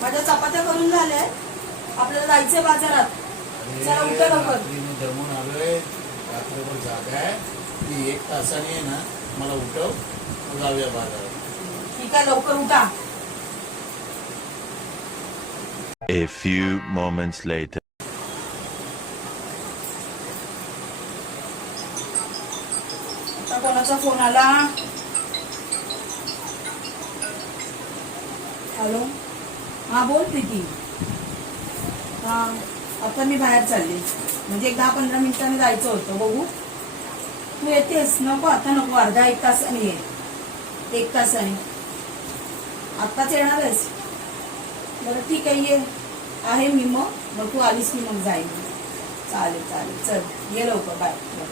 माझ्या चपात्या करून झाल्या. आपल्याला जायचंय बाजारात. चला, उठा लवकर. मी दमून आलोय. रात्रभर जागा आहे. ती एक तासाने आहे ना मला उठव. जाऊया बाजारात. ठीक आहे लवकर उठा. A few moments later. आता कोणाचा फोन आला? हॅलो हा बोल प्रीती. हा आता मी बाहेर चालले. म्हणजे एक दहा पंधरा मिनिटांनी जायचं होतं बघू. तू येतेस नको आता नको अर्धा एक तासाने ये. एक तासाने आत्ताच येणार आहेस? बरं ठीक आहे ये. आहे मी मग. मग तू आलीस की मग जाईल चालेल चालेल. चल ये लवकर. Bye bye.